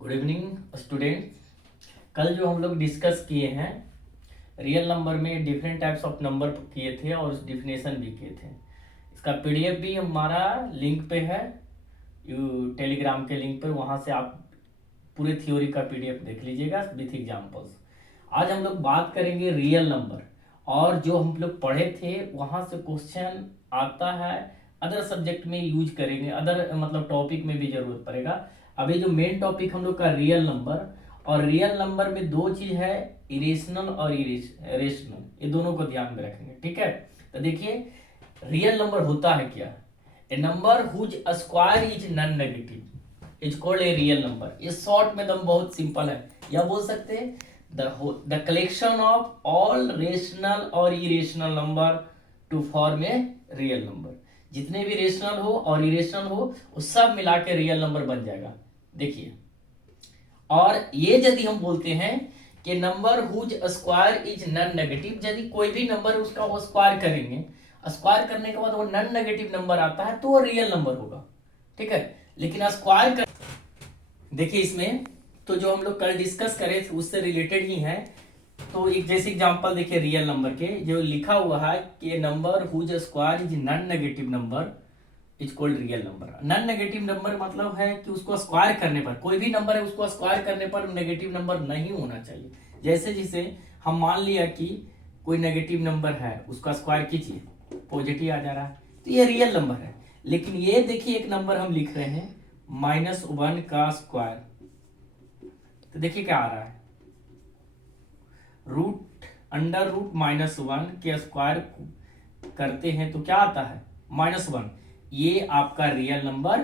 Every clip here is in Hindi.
Good evening student. कल जो हम लोग डिस्कस किए हैं रियल नंबर में डिफरेंट टाइप्स ऑफ नंबर किए थे और डिफिनेशन भी किए थे। इसका पीडीएफ भी हमारा लिंक पे है, टेलीग्राम के लिंक पे, वहाँ से आप पूरे थ्योरी का पीडीएफ देख लीजिएगा विथ एग्जाम्पल्स। आज हम लोग बात करेंगे रियल नंबर, और जो हम लोग पढ़े थे वहाँ से क्वेश्चन आता है, अदर सब्जेक्ट में यूज करेंगे, अदर मतलब टॉपिक में भी जरूरत पड़ेगा। अभी जो मेन टॉपिक हम लोग का रियल नंबर, और रियल नंबर में दो चीज है, इरेशनल और रेशनल, ये दोनों को ध्यान में रखेंगे। ठीक है, तो देखिए रियल नंबर होता है क्या। A number whose square is non negative is called a real number. ये शॉर्ट में दम बहुत सिंपल है, या बोल सकते हैं the collection of all rational और irrational number to form a real number. जितने भी रेशनल हो और इरेशनल हो वो सब मिला के रियल नंबर बन जाएगा। देखिए, और ये यदि हम बोलते हैं कि number whose square is non negative, यदि कोई भी नंबर उसका वो स्क्वायर करेंगे, स्क्वायर करने के बाद वो नॉन नेगेटिव नंबर आता है तो वो रियल नंबर होगा। ठीक है, लेकिन स्क्वायर कर देखिए इसमें तो जो हम लोग कल डिस्कस करे उससे रिलेटेड ही है। तो एक जैसे एग्जांपल देखिए रियल नंबर के, जो लिखा हुआ है कि number whose square is non negative number is called real number. Non negative number मतलब है कि उसको स्क्वायर करने पर, कोई भी नंबर है उसको स्क्वायर करने पर नेगेटिव नंबर नहीं होना चाहिए। जैसे जिसे हम मान लिया कि कोई नेगेटिव नंबर है, उसका स्क्वायर कीजिए, पॉजिटिव आ जा रहा है, तो ये रियल नंबर है। लेकिन ये देखिए एक नंबर हम लिख रहे हैं -1 का स्क्वायर, तो देखिए क्या आ रहा है, √√-1 के स्क्वायर करते हैं तो क्या आता है -1। ये आपका रियल नंबर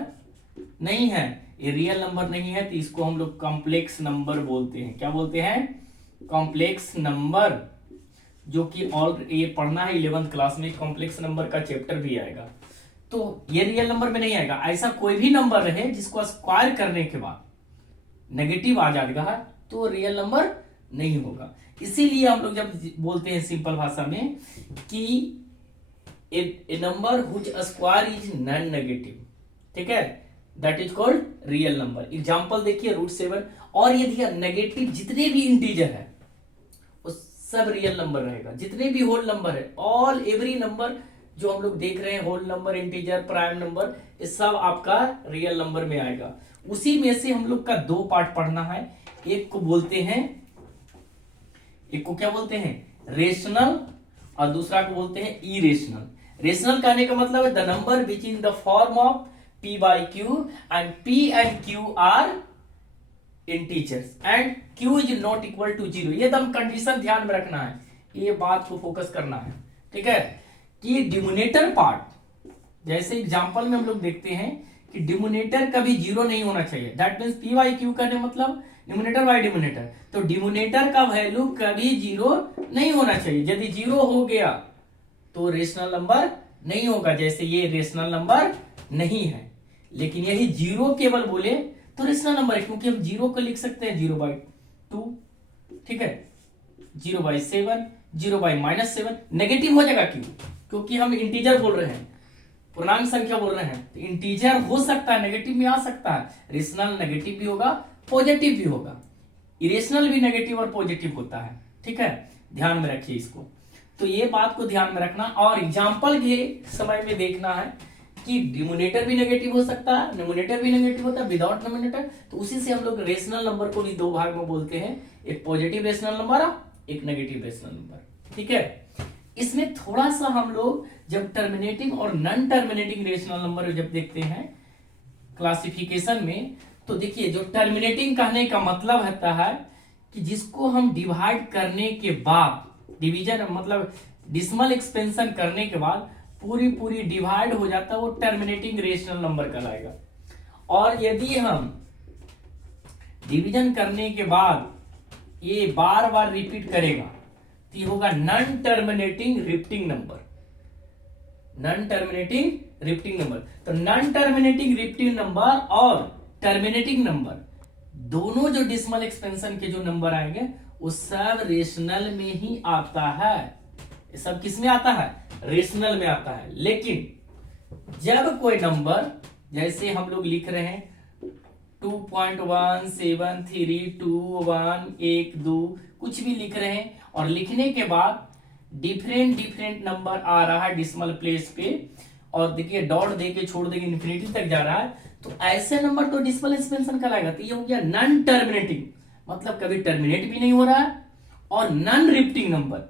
नहीं है, ये रियल नंबर नहीं है, तो इसको हम लोग कॉम्प्लेक्स नंबर बोलते हैं। क्या बोलते हैं? कॉम्प्लेक्स नंबर, जो कि और ये पढ़ना है 11th क्लास में, कॉम्प्लेक्स नंबर का चैप्टर भी आएगा। तो ये रियल नंबर में नहीं आएगा। ऐसा कोई भी नंबर रहे जिसको स्क्वायर करने के बाद नेगेटिव आ जाएगा तो रियल नंबर नहीं होगा। इसीलिए हम लोग जब बोलते हैं सिंपल भाषा में कि a number whose square is non negative, ठीक है, that is called real number. Example देखिए √7। और यदि नेगेटिव जितने भी इंटीजर है वो सब रियल नंबर रहेगा। जितने भी होल नंबर है, ऑल एवरी नंबर जो हम लोग देख रहे हैं, whole number, integer, prime number, ये सब आपका रियल नंबर में आएगा। उसी में से हम लोग का दो पार्ट पढ़ना है। एक को बोलते हैं, एक को क्या बोलते हैं, रेशनल, और दूसरा को बोलते हैं इरेशनल। रेशनल कहने का मतलब है the number which in the form of p/q and p and q are integers and q is not equal to 0। ये दम कंडीशन ध्यान में रखना है, ये बात को फोकस करना है। ठीक है, कि डिनोमिनेटर पार्ट, जैसे एग्जांपल में हम लोग देखते हैं कि डिनोमिनेटर कभी 0 नहीं होना चाहिए। दैट मींस p/q करने मतलब डिनोमिनेटर बाय डिनोमिनेटर, तो डिनोमिनेटर का वैल्यू कभी 0 नहीं होना चाहिए। यदि 0 हो गया तो रेशनल नंबर नहीं होगा। जैसे ये रेशनल नंबर नहीं है, लेकिन यही 0 केवल बोले तो रेशनल नंबर है, क्योंकि हम 0 को लिख सकते हैं 0/2, ठीक है, 0/7, 0/-7। नेगेटिव हो जाएगा क्यों? क्योंकि हम इंटीजर बोल रहे हैं, पूर्णांक संख्या बोल रहे हैं, तो इंटीजर हो सकता है, नेगेटिव में आ सकता है। रेशनल नेगेटिव भी होगा, पॉजिटिव भी होगा, इरेशनल भी नेगेटिव और पॉजिटिव होता है। ठीक है, ध्यान में रखिए इसको। तो ये बात को ध्यान में रखना, और एग्जांपल के समय में देखना है कि डिनोमिनेटर भी नेगेटिव हो सकता है, न्यूमरेटर भी नेगेटिव होता है विदाउट न्यूमरेटर। तो उसी से हम लोग रेशनल नंबर को भी दो भाग में बोलते हैं, एक पॉजिटिव रेशनल नंबर, एक नेगेटिव रेशनल नंबर। ठीक है, इसमें थोड़ा सा हम लोग जब टर्मिनेटिंग और नॉन टर्मिनेटिंग रेशनल नंबर जब देखते हैं क्लासिफिकेशन में, तो देखिए जो टर्मिनेटिंग कहने का मतलब होता है कि जिसको हम डिवाइड करने के बाद, डिवीजन मतलब डिसिमल एक्सपेंशन करने के बाद पूरी डिवाइड हो जाता है, वो टर्मिनेटिंग रेशनल नंबर कहलाएगा। और यदि हम डिवीजन करने के बाद ये बार बार रिपीट करेगा तो ये होगा non terminating repeating number. Non terminating repeating number, तो नॉन टर्मिनेटिंग रिपीटिंग नंबर और टर्मिनेटिंग नंबर दोनों जो डिसिमल एक्सपेंशन के जो नंबर आएंगे वो सब रेशनल में ही आता है। ये सब किस में आता है? रेशनल में आता है। लेकिन जब कोई नंबर, जैसे हम लोग लिख रहे हैं 2.17321 1 2 कुछ भी लिख रहे हैं और लिखने के बाद डिफरेंट नंबर आ रहा है डिसिमल प्लेस पे और देखिए डॉट दे के छोड़ देंगे इन्फिनिटी तक जा रहा है, तो ऐसे नंबर तो डिसिमल एक्सपेंशन कहलाएगा। तो ये हो गया नॉन टर्मिनेटिंग, मतलब कभी टर्मिनेट भी नहीं हो रहा है, और नॉन रिपीटिंग नंबर,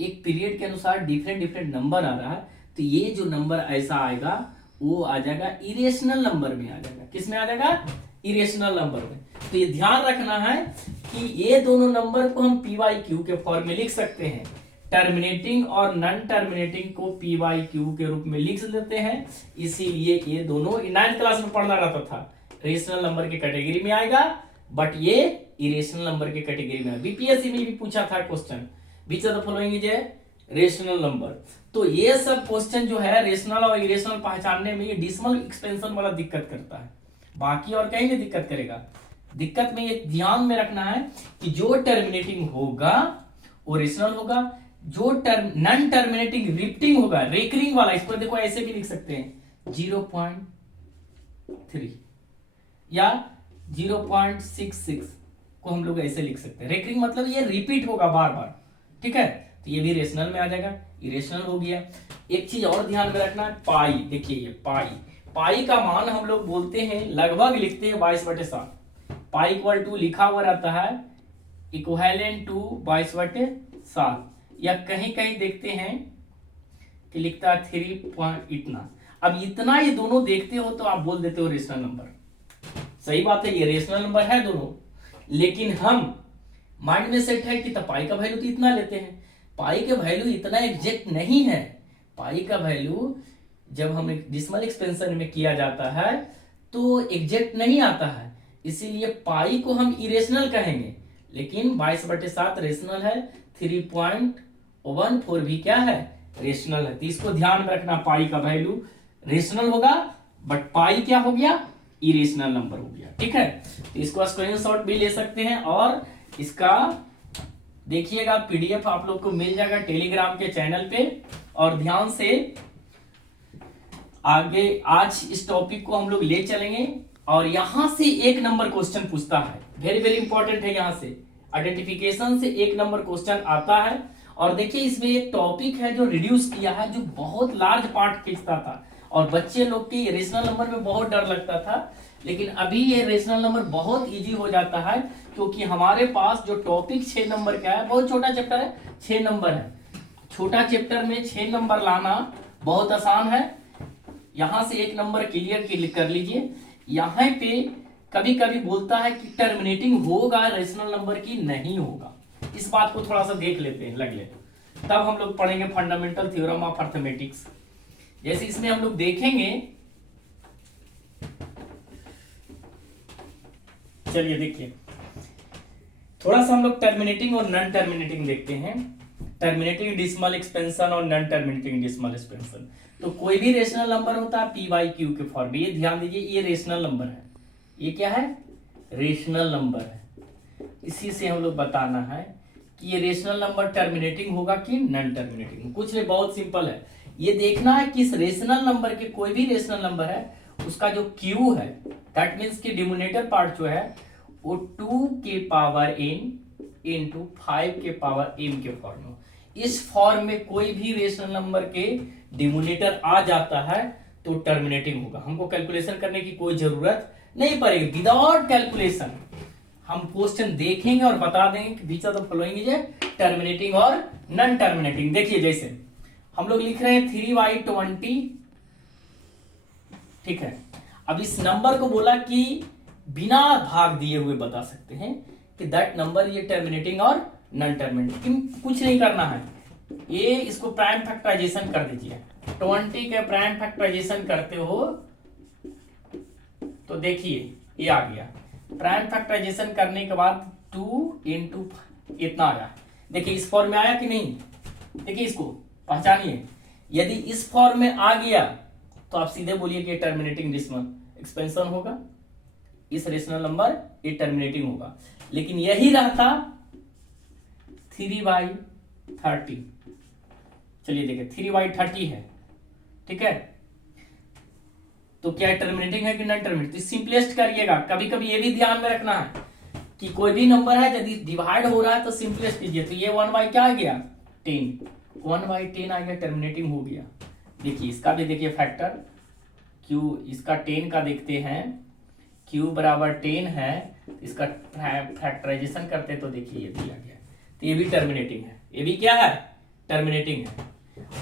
एक पीरियड के अनुसार डिफरेंट नंबर आ रहा है, तो ये जो नंबर ऐसा आएगा वो आ जाएगा इरेशनल नंबर में आ जाएगा। किस में आ जाएगा? इरेशनल नंबर में। तो ये ध्यान रखना है कि ये दोनों नंबर को हम पी वाई क्यू के फॉर्म में लिख सकते हैं, टर्मिनेटिंग और नॉन टर्मिनेटिंग को पी वाई क्यू के रूप में लिख लेते हैं। इसीलिए ये दोनों 9th क्लास में पढ़ना रहता था, रेशनल नंबर के कैटेगरी में आएगा, बट ये इरेशनल नंबर के कैटेगरी में। बीपीएससी में भी पूछा था question, beach of the following is a rational number. तो ये सब क्वेश्चन जो है रेशनल और इरेशनल पहचानने में ये डिसिमल एक्सपेंशन वाला दिक्कत करता है, बाकी और कहीं नहीं दिक्कत करेगा। दिक्कत में ये ध्यान में रखना है कि जो टर्मिनेटिंग होगा वो रेशनल होगा, जो नॉन टर्मिनेटिंग रिपीटिंग होगा, रेकरिंग वाला, इस पर देखो ऐसे भी लिख सकते हैं 0.3 या 0.66 को हम लोग ऐसे लिख सकते हैं। रेकरिंग मतलब ये रिपीट होगा बार बार, ठीक है, तो ये भी रेशनल में आ जाएगा, इरेशनल हो गया। एक चीज और ध्यान में रखना है, पाई, देखिए ये पाई का मान हम लोग बोलते हैं, लगभग लिखते हैं 22/7। पाई इक्वल टू लिखा हुआ रहता है इक्विवेलेंट टू 22/7, या कहीं कहीं देखते हैं कि लिखता है 3 इतना। अब इतना ये दोनों देखते हो तो आप बोल देते हो रेशनल नंबर, सही बात है, ये रेशनल नंबर है दोनों, लेकिन हम माइंड में सेट है कि तो पाई का वैल्यू तो इतना लेते हैं। पाई का वैल्यू इतना एग्जैक्ट नहीं है, पाई का वैल्यू जब हम डिसिमल एक्सपेंशन में किया जाता है तो एग्जैक्ट नहीं आता है, इसीलिए पाई को हम इरेशनल कहेंगे, लेकिन 22/7 रेशनल है, 3.14 भी क्या है? रेशनल है। तो इसको ध्यान में रखना, पाई का वैल्यू रेशनल होगा बट पाई क्या हो गया? इरेशनल नंबर हो गया, ठीक है। तो इसको स्क्रीनशॉट भी ले सकते हैं और इसका देखिएगा पीडीएफ आप लोग को मिल जाएगा टेलीग्राम के चैनल पे। और ध्यान से आगे आज इस टॉपिक को हम लोग ले चलेंगे और यहां से एक नंबर क्वेश्चन पूछता है, वेरी वेरी इंपॉर्टेंट है, यहां से आइडेंटिफिकेशन से एक नंबर क्वेश्चन आता है। और देखिए इसमें एक टॉपिक है जो रिड्यूस किया है, जो बहुत लार्ज पार्ट खींचता था और बच्चे लोग के रेशनल नंबर में बहुत डर लगता था, लेकिन अभी ये रेशनल नंबर बहुत इजी हो जाता है, क्योंकि हमारे पास जो टॉपिक 6 नंबर का है, बहुत छोटा चैप्टर है, 6 नंबर है। छोटा चैप्टर में 6 नंबर लाना बहुत आसान है। यहां से एक नंबर क्लियर कर लीजिए। यहाँ पे कभी कभी बोलता है कि टर्मिनेटिंग होगा रेशनल नंबर की, नहीं होगा, इस बात को थोड़ा सा देख लेते हैं, लग ले, तब हम लोग पढ़ेंगे फंडामेंटल थ्योरम ऑफ अरिथमेटिक्स। जैसे इसमें हम लोग देखेंगे, चलिए देखिए थोड़ा सा हम लोग टर्मिनेटिंग और नॉन टर्मिनेटिंग देखते हैं, टर्मिनेटिंग डिसिमल एक्सपेंशन और नॉन टर्मिनेटिंग डिसिमल एक्सपेंशन। तो कोई भी रेशनल नंबर होता है पी वाई क्यू के फॉर्म में, ये ध्यान दीजिए, ये रेशनल नंबर है, ये क्या है? रेशनल नंबर है। इसी से हम लोग बताना है कि ये रेशनल नंबर टर्मिनेटिंग होगा कि नॉन टर्मिनेटिंग। कुछ नहीं, बहुत सिंपल है, ये देखना है कि इस रेशनल नंबर के, कोई भी रेशनल नंबर है उसका जो क्यू है, दैट मीन्स की डिनोमिनेटर पार्ट जो है वो 2 के पावर n इंटू 5 के पावर m के फॉर्म में। इस फॉर्म में कोई भी रेशनल नंबर के डिनोमिनेटर आ जाता है तो टर्मिनेटिंग होगा। हमको कैलकुलेशन करने की कोई जरूरत नहीं पड़ेगी, विदाउट कैलकुलेशन हम क्वेश्चन देखेंगे और बता देंगे कि which of the following is terminating और नॉन टर्मिनेटिंग। देखिए जैसे हम लोग लिख रहे हैं 3/20, ठीक है। अब इस नंबर को बोला कि बिना भाग दिए हुए बता सकते हैं कि दैट नंबर ये टर्मिनेटिंग और नॉन टर्मिनेटिंग। कुछ नहीं करना है, ये इसको प्राइम फैक्टराइजेशन कर दीजिए। 20 के प्राइम फैक्टराइजेशन करते हो तो देखिए ये आ गया, प्राइम फैक्टराइजेशन करने के बाद 2 इंटू इतना आया। देखिए इस फॉर्म में आया कि नहीं? देखिए इसको पहचानिए, यदि इस फॉर्म में आ गया तो आप सीधे बोलिए कि टर्मिनेटिंग डिसिमल एक्सपेंशन होगा, इस रेशनल नंबर ये टर्मिनेटिंग होगा। लेकिन यही रहता 3/30, चलिए देखिए 3/30 है, ठीक है। तो क्या टर्मिनेटिंग है कि नॉन टर्मिनेटिंग? तो सिंपलेस्ट करिएगा। कभी कभी ये भी ध्यान में रखना है कि कोई भी नंबर है यदि डिवाइड हो रहा है तो सिंपलेस्ट कीजिए। तो ये 1 बाई क्या आ गया 10, 1/10 आ गया, टर्मिनेटिंग हो गया। देखिए इसका भी देखिए फैक्टर क्यू, इसका 10 का देखते हैं, क्यू बराबर 10 है, इसका फैक्टराइजेशन करते तो देखिए ये भी आ गया। तो ये भी टर्मिनेटिंग है, ये भी क्या है टर्मिनेटिंग है।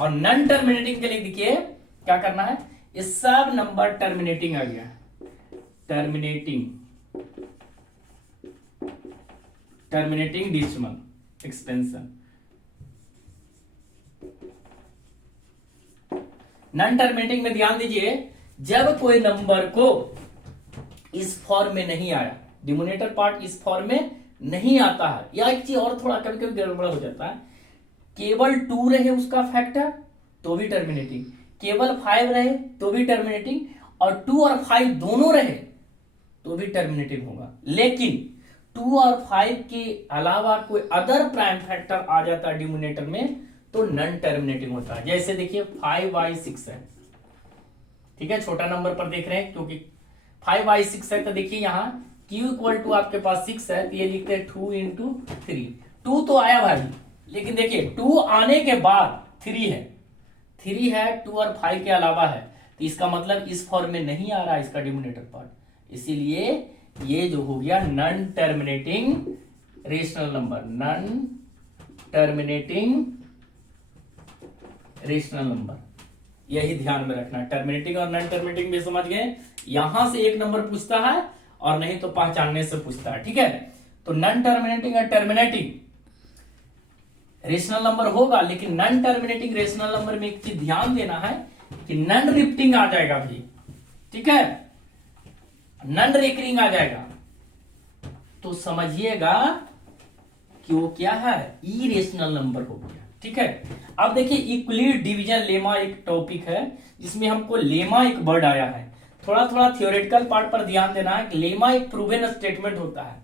और नॉन टर्मिनेटिंग के लिए देखिए क्या करना है, ये सब नंबर टर्मिनेटिंग आ गया, terminating decimal expansion. Non terminating में ध्यान दीजिए, जब कोई नंबर को इस फॉर्म में नहीं आया, डिनोमिनेटर पार्ट इस फॉर्म में नहीं आता है, या एक चीज और थोड़ा कभी कभी गड़बड़ हो जाता है, केवल 2 रहे उसका फैक्टर तो भी टर्मिनेटिंग, केवल 5 रहे तो भी टर्मिनेटिंग, और 2 और 5 दोनों रहे तो भी टर्मिनेटिंग होगा। लेकिन 2 और 5 के अलावा कोई अदर प्राइम फैक्टर आ जाता है डिनोमिनेटर में तो नॉन टर्मिनेटिंग होता है। जैसे देखिए 5/6 है, ठीक है, छोटा नंबर पर देख रहे हैं क्योंकि 5/6 है, तो देखिए यहाँ q इक्वल टू आपके पास 6 है, तो ये लिखते हैं 2 इंटू 3। 2 तो आया भाई, लेकिन देखिए 2 आने के बाद 3 है, 3 है 2 और 5 के अलावा है, तो इसका मतलब इस फॉर्म में नहीं आ रहा है इसका डिनोमिनेटर पार्ट, इसीलिए ये जो हो गया non terminating rational number, non terminating rational number. यही ध्यान में रखना, टर्मिनेटिंग और नॉन टर्मिनेटिंग भी समझ गए। यहां से एक नंबर पूछता है और नहीं तो पहचानने से पूछता है, ठीक है। तो नॉन टर्मिनेटिंग और टर्मिनेटिंग रेशनल नंबर होगा, लेकिन नॉन टर्मिनेटिंग रेशनल नंबर में एक चीज ध्यान देना है कि नॉन रिपीटिंग आ जाएगा भी, ठीक है, नॉन रिकरिंग आ जाएगा, तो समझिएगा कि वो क्या है इरेशनल नंबर हो गया, ठीक है। अब देखिए इक्वलिट डिवीजन लेमा एक टॉपिक है जिसमें हमको लेमा एक वर्ड आया है, थोड़ा थोड़ा थियोरेटिकल पार्ट पर ध्यान देना है कि लेमा एक प्रूवन स्टेटमेंट होता है,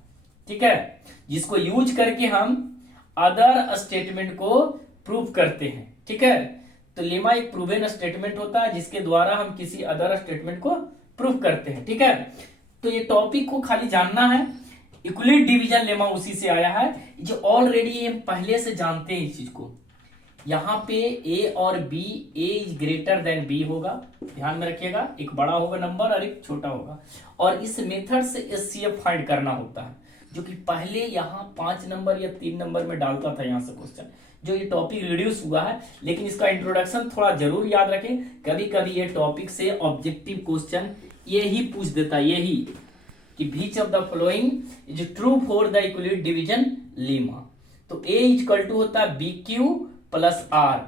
ठीक है, जिसको यूज करके हम अदर स्टेटमेंट को प्रूव करते हैं, ठीक है। तो लेमा एक प्रूवन स्टेटमेंट होता है जिसके द्वारा हम किसी अदर स्टेटमेंट को प्रूव करते हैं, ठीक है। तो ये टॉपिक को खाली जानना है, इक्वलिट डिवीजन लेमा उसी से आया है, जो ऑलरेडी हम पहले से जानते हैं इस चीज को। यहां पे ए और B, A is greater than B होगा, ध्यान में रखिएगा, एक बड़ा होगा नंबर और एक छोटा होगा, और इस मेथड से एचसीएफ फाइंड करना होता है, जो कि पहले यहाँ 5 नंबर या 3 नंबर में डालता था यहाँ से क्वेश्चन, जो ये टॉपिक रिड्यूस हुआ है, लेकिन इसका इंट्रोडक्शन थोड़ा जरूर याद रखें, कभी कभी ये टॉपिक से ऑब्जेक्टिव क्वेश्चन यही पूछ देता है, यही कि which of the following is true for the Euclid division lemma. तो ए इक्वल टू होता है बी क्यू प्लस आर,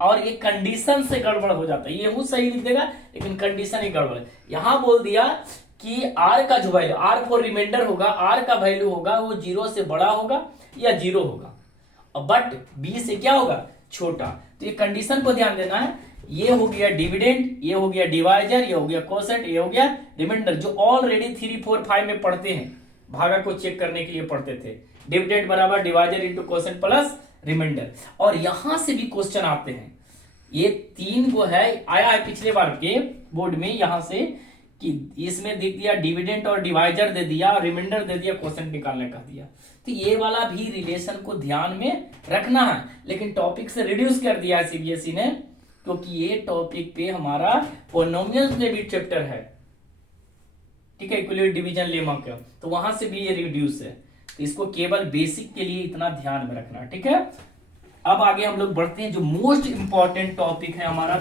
और ये कंडीशन से गड़बड़ हो जाता है, ये वो सही लिख देगा लेकिन कंडीशन ही गड़बड़ है। यहां बोल दिया कि आर का जो वैल्यू, आर फॉर रिमाइंडर होगा, आर का वैल्यू होगा वो 0 से बड़ा होगा या 0 होगा, और बट बी से क्या होगा छोटा। तो ये कंडीशन को ध्यान देना है। ये हो गया डिविडेंड, ये हो गया डिवाइजर, ये हो गया कोसेंट, ये हो गया रिमाइंडर, जो ऑलरेडी 3, 4, 5 में पढ़ते हैं, भागा को चेक करने के लिए पढ़ते थे। डिविडेंड बराबर divisor into quotient plus remainder. और यहां से भी क्वेश्चन आते हैं, ये 3 को है, आया है पिछले बार के बोर्ड में, यहां से कि इसमें देख दिया डिविडेंड और डिवाइजर दे दिया और रिमाइंडर दे दिया, क्वेश्चन निकालने का दिया। तो ये वाला भी रिलेशन को ध्यान में रखना है, लेकिन टॉपिक से रिड्यूस कर दिया सीबीएसई ने, क्योंकि ये टॉपिक पे हमारा पॉलिनोमियल्स में भी चैप्टर है, ठीक है, इक्वलिट डिवीजन लेमा का, तो वहां से भी ये रिड्यूस है, तो इसको केवल बेसिक के लिए इतना ध्यान में रखना, ठीक है। अब आगे हम लोग बढ़ते हैं, जो मोस्ट इंपॉर्टेंट टॉपिक है हमारा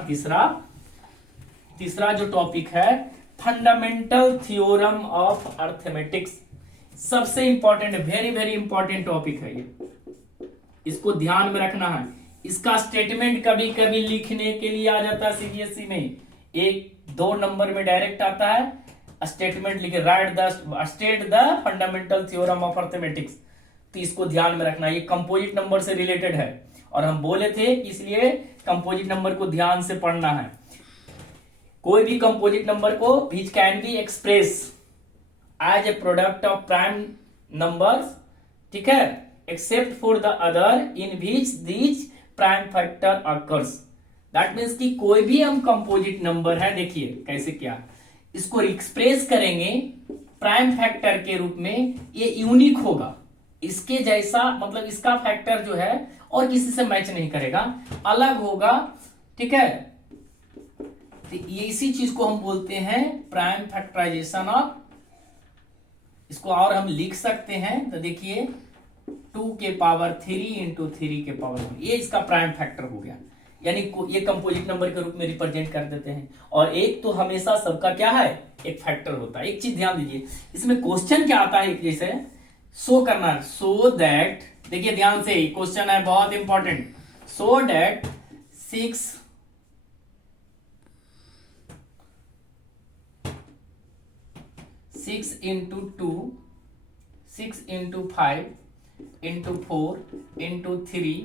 तीसरा जो टॉपिक है फंडामेंटल थ्योरम ऑफ अर्थमेटिक्स। सबसे important, very very important topic है ये, इसको ध्यान में रखना है। इसका स्टेटमेंट कभी कभी लिखने के लिए आ जाता है सीबीएसई में, 1-2 नंबर में डायरेक्ट आता है, स्टेटमेंट लिखे, state the fundamental theorem of arithmetics. तो इसको ध्यान में रखना, ये कंपोजिट नंबर से रिलेटेड है, और हम बोले थे इसलिए कंपोजिट नंबर को ध्यान से पढ़ना है। कोई भी कंपोजिट नंबर को which can be express as a product of prime numbers, ठीक है, except for the other in which these prime factor occurs, दैट मीन्स कि कोई भी हम कंपोजिट नंबर है, देखिए कैसे क्या इसको एक्सप्रेस करेंगे प्राइम फैक्टर के रूप में, ये यूनिक होगा, इसके जैसा मतलब इसका फैक्टर जो है और किसी से मैच नहीं करेगा, अलग होगा, ठीक है। तो ये इसी चीज को हम बोलते हैं प्राइम फैक्टराइजेशन ऑफ, इसको और हम लिख सकते हैं, तो देखिए 2 के पावर 3 इंटू 3 के पावर 1, ये इसका प्राइम फैक्टर हो गया, यानी ये कंपोजिट नंबर के रूप में रिप्रेजेंट कर देते हैं। और एक तो हमेशा सबका क्या है, एक फैक्टर होता है। एक चीज ध्यान दीजिए, इसमें क्वेश्चन क्या आता है, जैसे शो करना, सो दैट, देखिए ध्यान से क्वेश्चन है बहुत important, so that 6 into 2, 6 into 5 into 4 into 3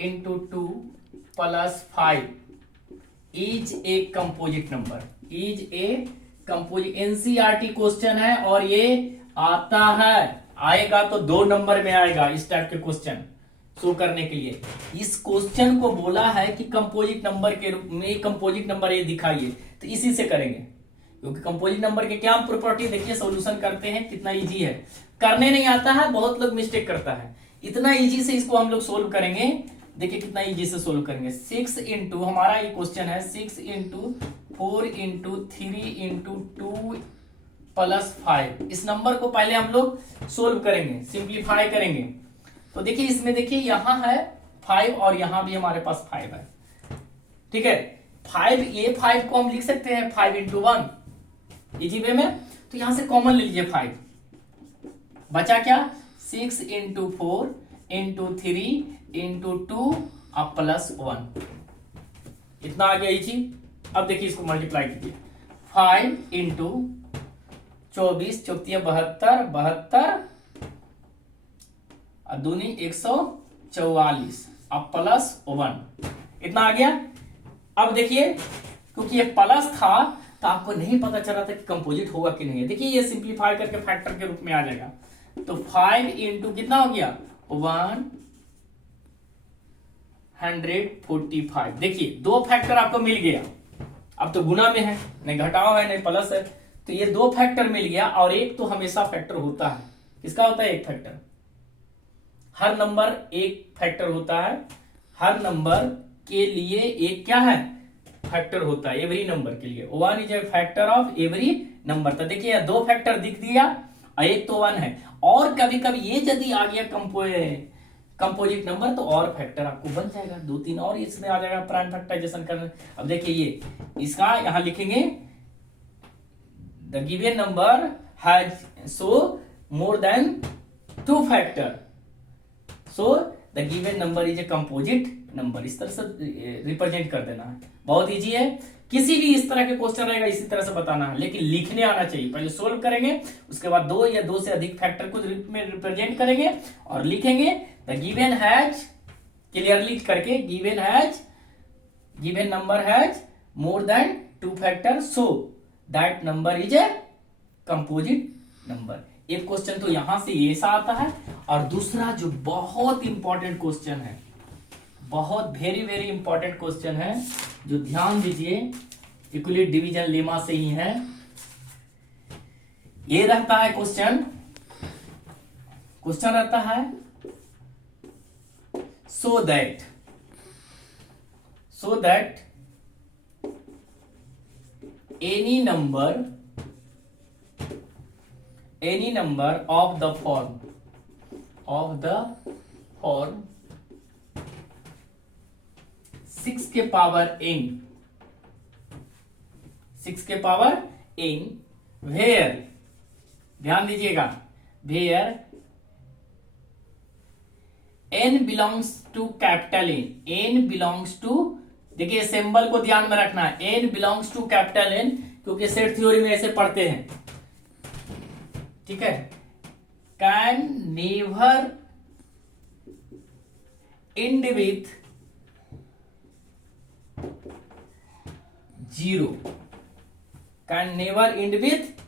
into 2 plus 5 is a composite number, is a composite. NCERT question है और ये आता है, आएगा तो 2 नंबर में आएगा इस टाइप के क्वेश्चन शो करने के लिए। इस क्वेश्चन को बोला है कि कंपोजिट नंबर के रूप में कंपोजिट नंबर ये दिखाइए, तो इसी से करेंगे, क्योंकि कंपोजिट नंबर के क्या प्रॉपर्टी, देखिए सॉल्यूशन करते हैं कितना इजी है, करने नहीं आता है, बहुत लोग मिस्टेक करता है, इतना इजी से इसको हम लोग सोल्व करेंगे, देखिए कितना इजी से सोल्व करेंगे। 6 इंटू, हमारा ये क्वेश्चन है 6 इंटू 4 इंटू 3 इंटू 2 प्लस 5, इस नंबर को पहले हम लोग सोल्व करेंगे, सिंप्लीफाई करेंगे। तो देखिए इसमें देखिए यहां है 5 और यहां भी हमारे पास 5 है, ठीक है। 5, ये 5 को हम लिख सकते हैं 5 इंटू 1 इजी वे में, तो यहां से कॉमन ले लीजिए 5, बचा क्या 6 इंटू 4 इंटू 3 इंटू 2 अब प्लस 1, इतना आ गया इजी। अब देखिए इसको मल्टीप्लाई कीजिए, 5 इंटू 24 चौथी 72 72 और दूनी 144 अब प्लस 1, इतना आ गया। अब देखिए क्योंकि ये प्लस था तो आपको नहीं पता चल रहा था कि कंपोजिट होगा कि नहीं है, देखिए ये सिंप्लीफाई करके फैक्टर के रूप में आ जाएगा, तो 5 इंटू कितना हो गया 145, देखिए 2 फैक्टर आपको मिल गया, अब तो गुना में है, नहीं घटाओ है नहीं प्लस है, तो ये 2 फैक्टर मिल गया। और एक तो हमेशा फैक्टर होता है, किसका होता है, एक फैक्टर, हर नंबर एक फैक्टर होता है, हर नंबर के लिए एक क्या है, फैक्टर होता है, एवरी नंबर के लिए 1 is a factor of every number. तो देखिए 2 फैक्टर दिख दिया और एक तो 1 है, और कभी कभी ये यदि आ गया कंपोजिट नंबर तो और फैक्टर आपको बन जाएगा, 2-3 और इसमें आ जाएगा प्राइम फैक्टराइजेशन करने। अब देखिए ये इसका यहां लिखेंगे, the given number has so more than 2 factor, so the given number is a composite number, इस तरह से रिप्रेजेंट कर देना है, बहुत इजी है। किसी भी इस तरह के क्वेश्चन रहेगा इसी तरह से बताना है, लेकिन लिखने आना चाहिए, पहले सोल्व करेंगे उसके बाद 2 या 2 से अधिक फैक्टर को रिप्रेजेंट करेंगे और लिखेंगे द गिवन हैज, क्लियरली करके given number has more than 2 factor, so that number is a composite number. एक क्वेश्चन तो यहां से ये सा आता है, और दूसरा जो बहुत इंपॉर्टेंट क्वेश्चन है, बहुत वेरी वेरी इंपॉर्टेंट क्वेश्चन है, जो ध्यान दीजिए यूक्लिड डिवीजन लेमा से ही है, ये रहता है क्वेश्चन रहता है so that any number of the form 6 के पावर n वेयर, ध्यान दीजिएगा, where n belongs to capital n belongs to, देखिए सिंबल को ध्यान में रखना है, n belongs to capital N, क्योंकि सेट थ्योरी में ऐसे पढ़ते हैं, ठीक है। Can never end with 0, can never end with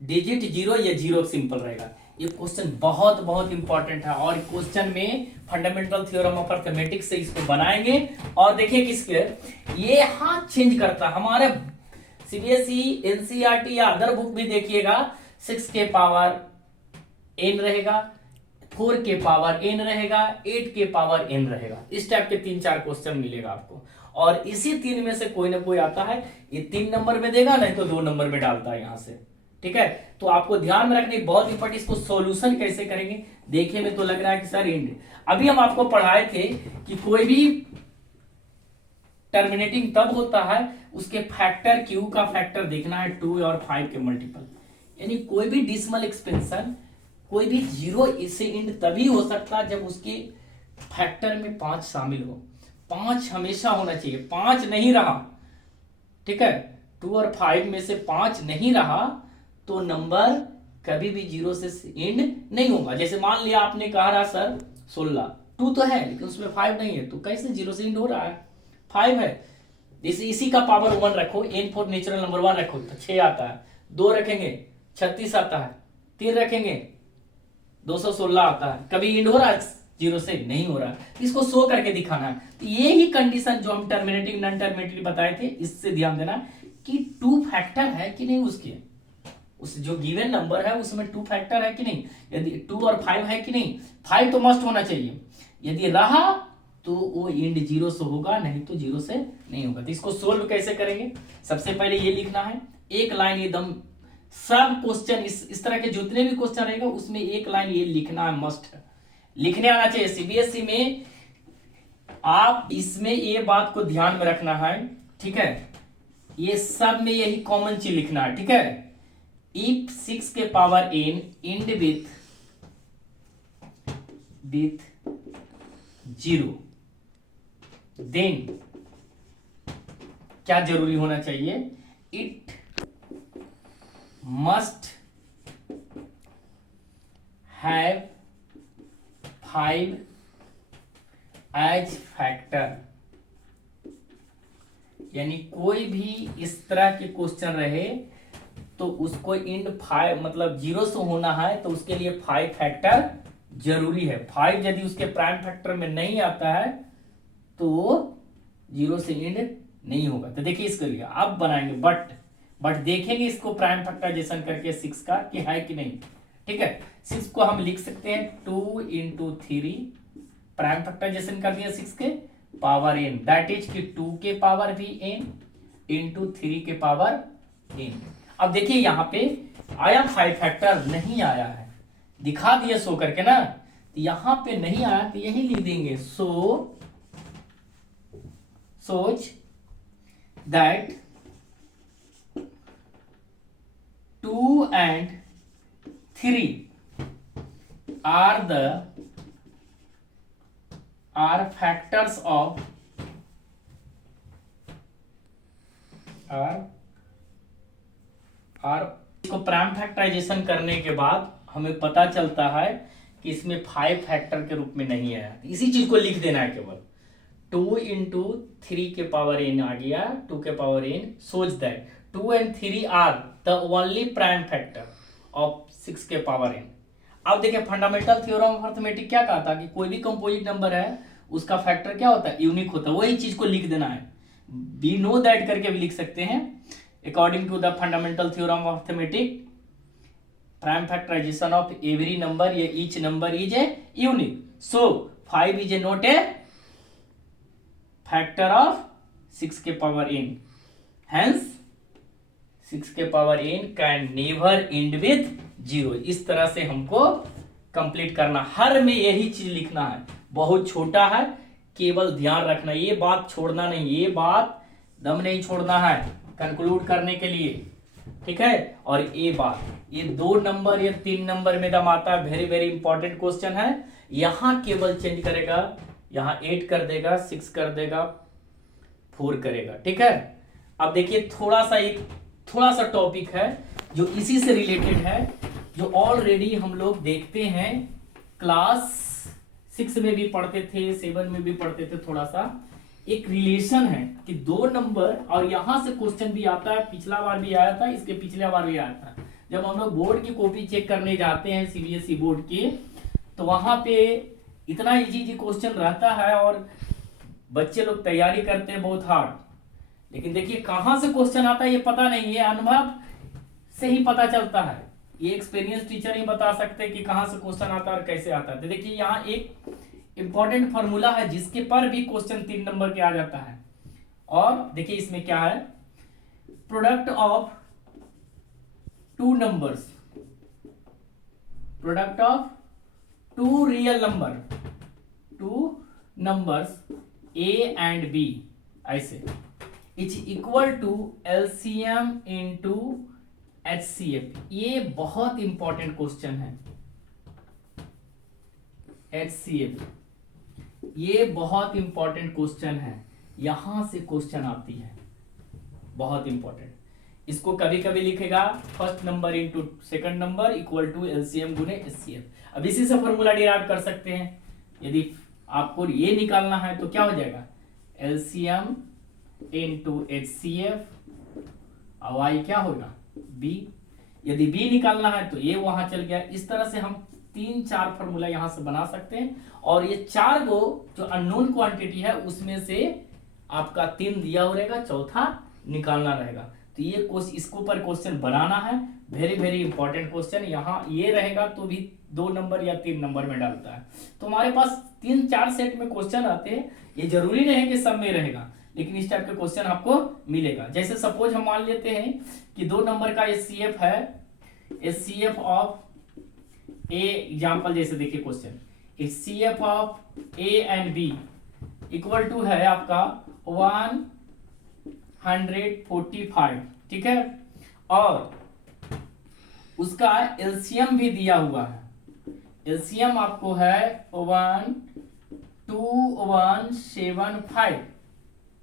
digit 0, ये 0 सिंपल रहेगा, ये क्वेश्चन बहुत बहुत इंपॉर्टेंट है और क्वेश्चन में फंडामेंटल थ्योरम ऑफ अर्थमेटिक्स से इसको बनाएंगे। और देखिए किस पे ये हाथ चेंज करता है, हमारे सीबीएसई एनसीईआरटी या अदर बुक भी देखिएगा 6 के पावर n रहेगा, 4 के पावर n रहेगा, 8 के पावर n रहेगा। इस टाइप के 3-4 क्वेश्चन मिलेगा आपको और इसी 3 में से कोई ना कोई आता है, ये 3 नंबर में देगा नहीं तो 2 नंबर में डालता है यहां से। ठीक है, तो आपको ध्यान में रखने बहुत इंपॉर्टेंट, इसको सॉल्यूशन कैसे करेंगे देखने में तो लग रहा है कि सर इंड, अभी हम आपको पढ़ाए थे कि कोई भी टर्मिनेटिंग तब होता है उसके फैक्टर क्यू का फैक्टर देखना है 2 और 5 के मल्टीपल, यानी कोई भी डिसिमल एक्सपेंशन कोई भी जीरो इससे इंड तभी हो सकता है जब उसके फैक्टर में 5 शामिल हो। 5 हमेशा होना चाहिए, 5 नहीं रहा, ठीक है, 2 और 5 में से 5 नहीं रहा तो नंबर कभी भी जीरो से एंड नहीं होगा। जैसे मान लिया आपने कहा रहा सर 16, 2 तो है लेकिन उसमें 5 नहीं है, तो कैसे जीरो से एंड हो रहा है, 5 है। जैसे इसी का पावर 1 रखो, n फॉर नेचुरल नंबर 1 रखो तो 6 आता है, 2 रखेंगे 36 आता है, 3 रखेंगे 216 आता है। कभी एंड हो रहा है जीरो से, नहीं हो रहा है, इसको शो करके दिखाना है। तो ये ही कंडीशन जो हम टर्मिनेटिंग नॉन टर्मिनेटिंग बताए थे, इससे ध्यान देना कि 2 फैक्टर है कि नहीं उसके, उस जो गिवन नंबर है उसमें 2 फैक्टर है कि नहीं, यदि 2 और 5 है कि नहीं, 5 तो मस्ट होना चाहिए, यदि रहा तो वो एंड जीरो से होगा नहीं तो जीरो से नहीं होगा। तो इसको सोल्व कैसे करेंगे, सबसे पहले ये लिखना है एक लाइन एकदम, सब क्वेश्चन इस तरह के जितने भी क्वेश्चन रहेगा उसमें एक लाइन ये लिखना है, मस्ट है, लिखने आना चाहिए। सीबीएसई में आप इसमें ये बात को ध्यान में रखना है, ठीक है, ये सब में यही कॉमन चीज लिखना है, ठीक है। इफ 6 के power n end with 0 then क्या जरूरी होना चाहिए, it must have 5 as factor, यानी कोई भी इस तरह के क्वेश्चन रहे तो उसको इंड 5 मतलब जीरो से होना है तो उसके लिए 5 फैक्टर जरूरी है। 5 यदि उसके प्राइम फैक्टर में नहीं आता है तो वो जीरो से इंड नहीं होगा। तो देखिए इसके लिए अब बनाएंगे बट देखेंगे इसको प्राइम फैक्टराइजेशन करके 6 का कि है कि नहीं, ठीक है। 6 को हम लिख सकते हैं 2 into 3, प्राइम फैक्टराइजेशन कर दिया 6 के पावर n, दैट इज कि 2 के पावर भी n इंटू 3 के पावर n। अब देखिए यहां पे आया 5 फैक्टर, नहीं आया है, दिखा दिया शो करके ना, तो यहां पे नहीं आया तो यही लिख देंगे सोच that 2 and 3 are factors of इसको प्राइम फैक्टराइजेशन करने के बाद हमें पता चलता है कि इसमें 5 फैक्टर के रूप में नहीं आया, इसी चीज को लिख देना है केवल। 2 into 3 के पावर n आ गया, 2 के पावर n, सोच that 2 and 3 are the only prime factor of 6 के पावर n। अब देखिए फंडामेंटल थ्योरम ऑफ अर्थमेटिक क्या कहा था कि कोई भी कंपोजिट नंबर है उसका फैक्टर क्या होता है, यूनिक होता है, वही चीज को लिख देना है। वी नो दैट करके भी लिख सकते हैं, according to the fundamental theorem of arithmetic prime factorization of every number, ये each number is a unique, so 5 is a not a factor of 6 के पावर n, हेंस 6 के power n can never end with 0। इस तरह से हमको कंप्लीट करना, हर में यही चीज लिखना है, बहुत छोटा है, केवल ध्यान रखना, ये बात छोड़ना नहीं, ये बात दम नहीं छोड़ना है कंक्लूड करने के लिए, ठीक है। और ये बात, ये 2 नंबर या 3 नंबर में दम आता है, वेरी वेरी इंपॉर्टेंट क्वेश्चन है। यहां केवल चेंज करेगा, यहां 8 कर देगा, 6 कर देगा, 4 करेगा, ठीक है। अब देखिए थोड़ा सा टॉपिक है जो इसी से रिलेटेड है, जो ऑलरेडी हम लोग देखते हैं, क्लास 6 में भी पढ़ते थे, 7 में भी पढ़ते थे। थोड़ा सा एक रिलेशन है कि 2 नंबर, और यहां से क्वेश्चन भी आता है, पिछला बार भी आया था, इसके पिछले बार भी आया था, जब हम लोग बोर्ड की कॉपी चेक करने जाते हैं सीबीएसई बोर्ड की, तो वहां पे इतना इजी इजी क्वेश्चन रहता है और बच्चे लोग तैयारी करते हैं बहुत हार्ड, लेकिन देखिए कहां से क्वेश्चन आता है ये पता नहीं है, अनुभव से ही पता चलता है। ये एक्सपीरियंस टीचर ही बता सकते हैं कि कहां से क्वेश्चन आता है और कैसे आता है। तो देखिए यहाँ एक इंपॉर्टेंट फॉर्मूला है जिसके पर भी क्वेश्चन 3 नंबर के आ जाता है। और देखिए इसमें क्या है, product of two numbers, product of two real number, two numbers a and b, ऐसे is equal to LCM into HCF. ये बहुत इंपॉर्टेंट क्वेश्चन है। एचसीएफ ये बहुत इंपॉर्टेंट क्वेश्चन है, यहां से क्वेश्चन आती है, बहुत इंपॉर्टेंट। इसको कभी कभी लिखेगा first number into second number equal to LCM गुने एचसीएफ। अब इसी से फॉर्मूला डिराइव कर सकते हैं। यदि आपको ये निकालना है तो क्या हो जाएगा, एलसीएम इंटू एचसीएफ, y क्या होगा b। यदि b निकालना है तो ये वहां चल गया। इस तरह से हम 3-4 फॉर्मूला यहां से बना सकते हैं, और ये 4 गो जो अननोन क्वांटिटी है उसमें से आपका 3 दिया हो रहेगा, चौथा निकालना रहेगा। तो ये इसको पर क्वेश्चन बनाना है, वेरी वेरी इंपॉर्टेंट क्वेश्चन। यहाँ ये रहेगा तो भी 2 नंबर या 3 नंबर में डालता है। तो हमारे पास 3-4 सेट में क्वेश्चन आते हैं, ये जरूरी नहीं है कि सब में रहेगा, लेकिन इस टाइप के क्वेश्चन आपको मिलेगा। जैसे सपोज हम मान लेते हैं कि 2 नंबर का एचसीएफ है, एचसीएफ ऑफ ए, एग्जांपल जैसे देखिए question, HCF of A and B equal to है आपका 145, ठीक है, और उसका एलसीएम भी दिया हुआ है। एलसीएम आपको है 12175,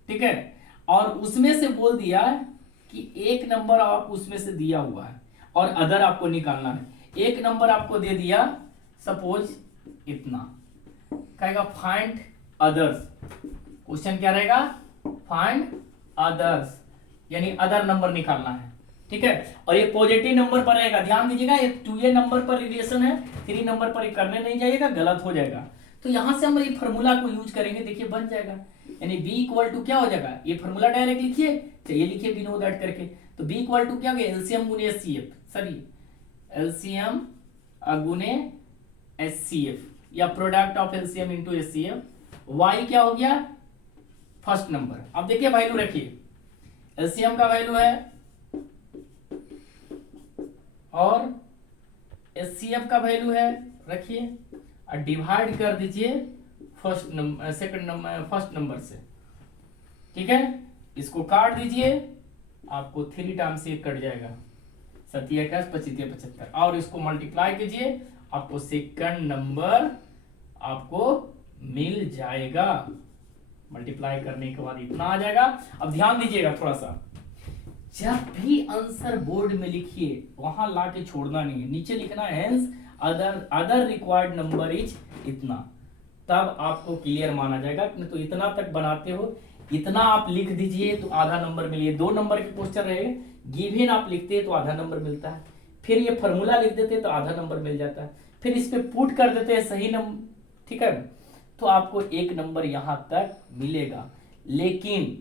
ठीक है, और उसमें से बोल दिया कि एक नंबर आप उसमें से दिया हुआ है और अदर आपको निकालना है। एक नंबर आपको दे दिया सपोज इतना, कहेगा फाइंड अदर्स। क्वेश्चन क्या रहेगा, फाइंड अदर्स, यानी अदर नंबर निकालना है, ठीक है। और ये पॉजिटिव नंबर पर रहेगा, ध्यान दीजिएगा, ये 2 नंबर पर रिलेशन है, 3 नंबर पर करने नहीं जाइएगा, गलत हो जाएगा। तो यहां से हम ये फॉर्मूला को यूज करेंगे, देखिए बन जाएगा, यानी b इक्वल टू क्या हो जाएगा, ये फॉर्मूला डायरेक्ट लिखिए, चलिए लिखिए बिनो दैट करके। तो b इक्वल टू क्या हो गया, एलसीएम गुने एचसीएफ, सॉरी एलसीएम गुने एचसीएफ, या product of LCM into HCF. y क्या हो गया, फर्स्ट नंबर। अब देखिए वैल्यू रखिए, एलसीएम का वैल्यू है और एचसीएफ का वैल्यू है, रखिए और डिवाइड कर दीजिए first number second number first number से, ठीक है। इसको काट दीजिए, आपको 3 टाइम से कट जाएगा, 7×21 25×75, और इसको मल्टीप्लाई कीजिए, आपको सेकंड नंबर आपको मिल जाएगा। मल्टीप्लाई करने के बाद इतना आ जाएगा। अब ध्यान दीजिएगा थोड़ा सा, जब भी आंसर बोर्ड में लिखिए वहां ला के छोड़ना नहीं है, नीचे लिखना है hence other required number is इतना, तब आपको क्लियर माना जाएगा। तो इतना तक बनाते हो, इतना आप लिख दीजिए तो आधा नंबर मिलिए। 2 नंबर के क्वेश्चन रहे, गिवन आप लिखते हैं तो आधा नंबर मिलता है, फिर ये फॉर्मूला लिख देते हैं तो आधा नंबर मिल जाता है, फिर इस पे पुट कर देते हैं सही नंबर, ठीक है, तो आपको 1 नंबर यहां तक मिलेगा। लेकिन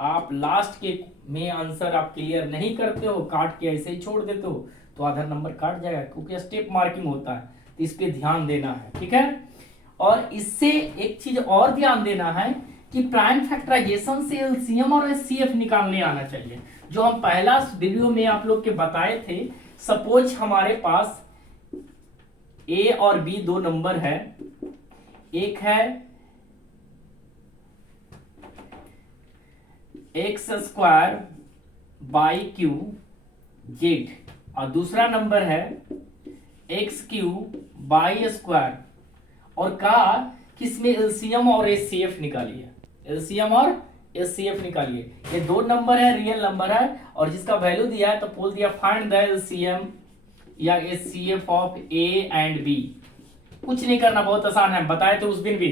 आप लास्ट के में आंसर आप क्लियर नहीं करते हो, काट के ऐसे ही छोड़ देते हो, तो आधा नंबर काट जाएगा, क्योंकि स्टेप मार्किंग होता है, तो इस पे ध्यान देना है, ठीक है। और इससे एक चीज और ध्यान देना है कि प्राइम फैक्टराइजेशन से एलसीएम और एचसीएफ निकालने आना चाहिए, जो हम पहला वीडियो में आप लोग के बताए थे। सपोज हमारे पास ए और बी 2 नंबर है, एक है x² बाई क्यू जेड और दूसरा नंबर है x³ बाई स्क्वायर, और कहा कि इसमें एलसीएम और एचसीएफ निकालिए, एलसीएम और एचसीएफ निकालिए। ये 2 नंबर है, रियल नंबर है, और जिसका वैल्यू दिया है तो बोल दिया फाइंड द एलसीएम या HCF of A and B. कुछ नहीं करना, बहुत आसान है, बताए तो उस दिन भी।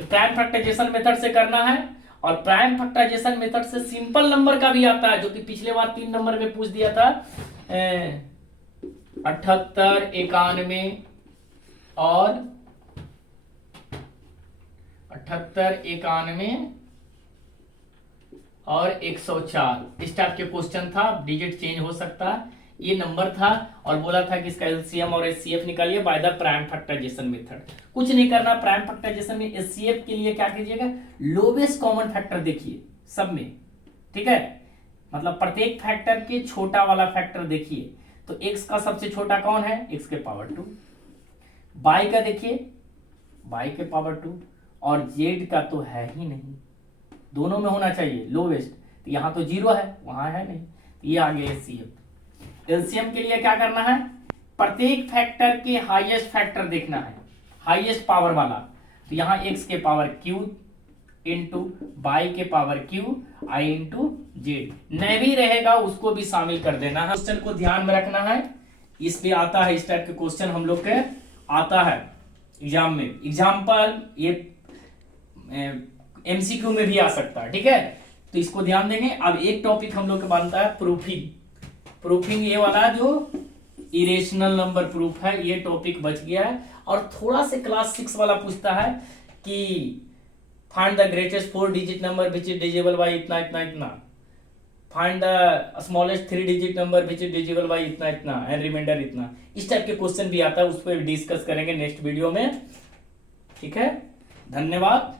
प्राइम फैक्टराइजेशन मेथड से करना है, और प्राइम फैक्टराइजेशन मेथड से सिंपल नंबर का भी आता है, जो कि पिछले बार 3 नंबर में पूछ दिया था, 78, 91 और 78, 91 और 104 इस टाइप के क्वेश्चन था। डिजिट चेंज हो सकता है, ये नंबर था और बोला था कि इसका एलसीएम और एचसीएफ निकालिए by the prime factorisation method. कुछ नहीं करना, प्राइम फैक्टराइजेशन में एचसीएफ के लिए क्या कीजिएगा, लोवेस्ट कॉमन फैक्टर देखिए सब में, ठीक है, मतलब प्रत्येक फैक्टर के छोटा वाला फैक्टर देखिए। तो x का सबसे छोटा कौन है, x के पावर 2, y का देखिए y के पावर 2, और z का तो है ही नहीं, दोनों में होना चाहिए लोवेस्ट, तो यहाँ तो 0 है वहां है नहीं, तो ये आ गया एचसीएफ। एलसीएम के लिए क्या करना है, प्रत्येक फैक्टर के हाईएस्ट फैक्टर देखना है, हाईएस्ट पावर वाला। तो यहाँ x के पावर q इंटू बाई के power Q I into Z, न भी रहेगा उसको भी शामिल कर देना है। क्वेश्चन को ध्यान में रखना है, इसलिए आता है इस टाइप के क्वेश्चन हम लोग के आता है एग्जाम में। एग्जाम्पल ये एमसीक्यू में भी आ सकता है, ठीक है, तो इसको ध्यान देंगे। अब एक टॉपिक हम लोग का बनता है प्रूफिंग। प्रूफिंग ये वाला जो इरेशनल नंबर प्रूफ है, ये टॉपिक बच गया है। और थोड़ा से क्लास 6 वाला पूछता है कि find the greatest 4 digit number which is divisible by इतना इतना इतना, find the smallest 3 digit number which is divisible by इतना इतना एंड रिमाइंडर इतना। इस टाइप के क्वेश्चन भी आता है, उस पर डिस्कस करेंगे नेक्स्ट वीडियो में, ठीक है। धन्यवाद।